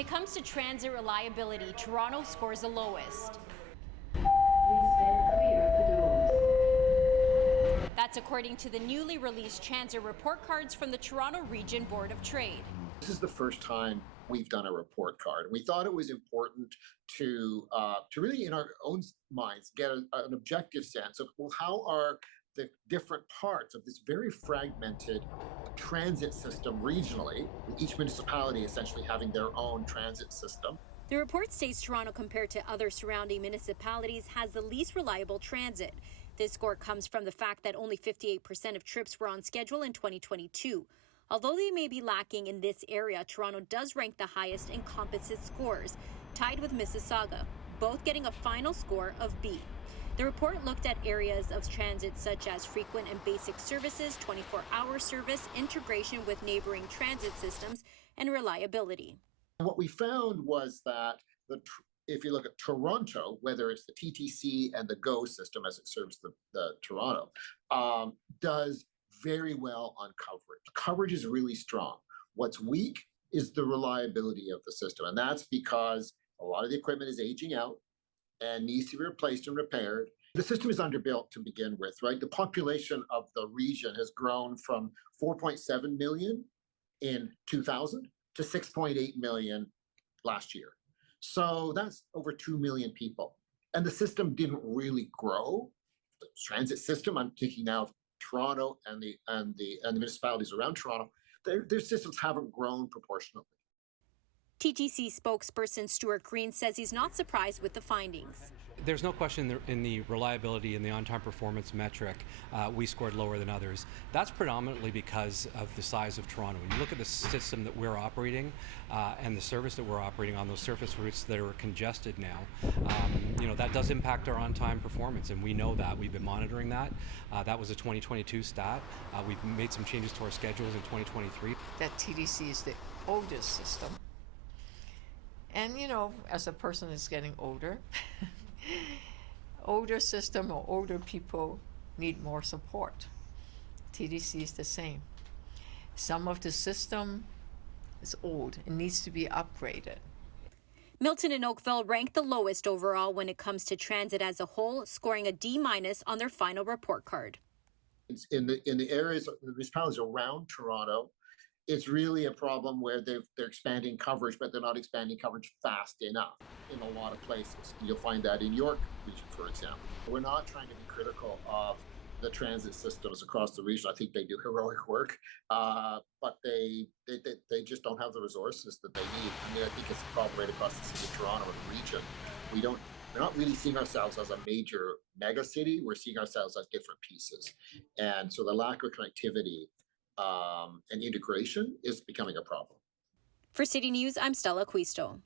When it comes to transit reliability, Toronto scores the lowest. Please stand clear of the doors. That's according to the newly released transit report cards from the Toronto Region Board of Trade. This is the first time we've done a report card. We thought it was important to really, in our own minds, get an objective sense of, well, how are the different parts of this very fragmented transit system regionally, with each municipality essentially having their own transit system. The report states Toronto, compared to other surrounding municipalities, has the least reliable transit. This score comes from the fact that only 58% of trips were on schedule in 2022. Although they may be lacking in this area, Toronto does rank the highest in composite scores, tied with Mississauga, both getting a final score of B. The report looked at areas of transit such as frequent and basic services, 24-hour service, integration with neighboring transit systems, and reliability. What we found was that if you look at Toronto, whether it's the TTC and the GO system as it serves the Toronto, does very well on coverage. Coverage is really strong. What's weak is the reliability of the system, and that's because a lot of the equipment is aging out and needs to be replaced and repaired. The system is underbuilt to begin with, right? The population of the region has grown from 4.7 million in 2000 to 6.8 million last year. So that's over 2 million people. And the system didn't really grow. The transit system, I'm thinking now of Toronto and the municipalities around Toronto, their systems haven't grown proportionately. TTC spokesperson Stuart Green says he's not surprised with the findings. There's no question in the reliability and the on-time performance metric, we scored lower than others. That's predominantly because of the size of Toronto. When you look at the system that we're operating and the service that we're operating on those surface routes that are congested now, that does impact our on-time performance, and we know that. We've been monitoring that. That was a 2022 stat. We've made some changes to our schedules in 2023. That TDC is the oldest system. And, as a person that's getting older, older system or older people need more support. TDC is the same. Some of the system is old and needs to be upgraded. Milton and Oakville ranked the lowest overall when it comes to transit as a whole, scoring a D- on their final report card. In the areas, the municipalities around Toronto, it's really a problem where they're expanding coverage, but they're not expanding coverage fast enough in a lot of places. You'll find that in York region, for example. We're not trying to be critical of the transit systems across the region. I think they do heroic work, but they just don't have the resources that they need. I mean, I think it's a problem right across the city of Toronto and the region. We're not really seeing ourselves as a major mega city. We're seeing ourselves as different pieces. And so the lack of connectivity and integration is becoming a problem. For City News, I'm Stella Acquisto.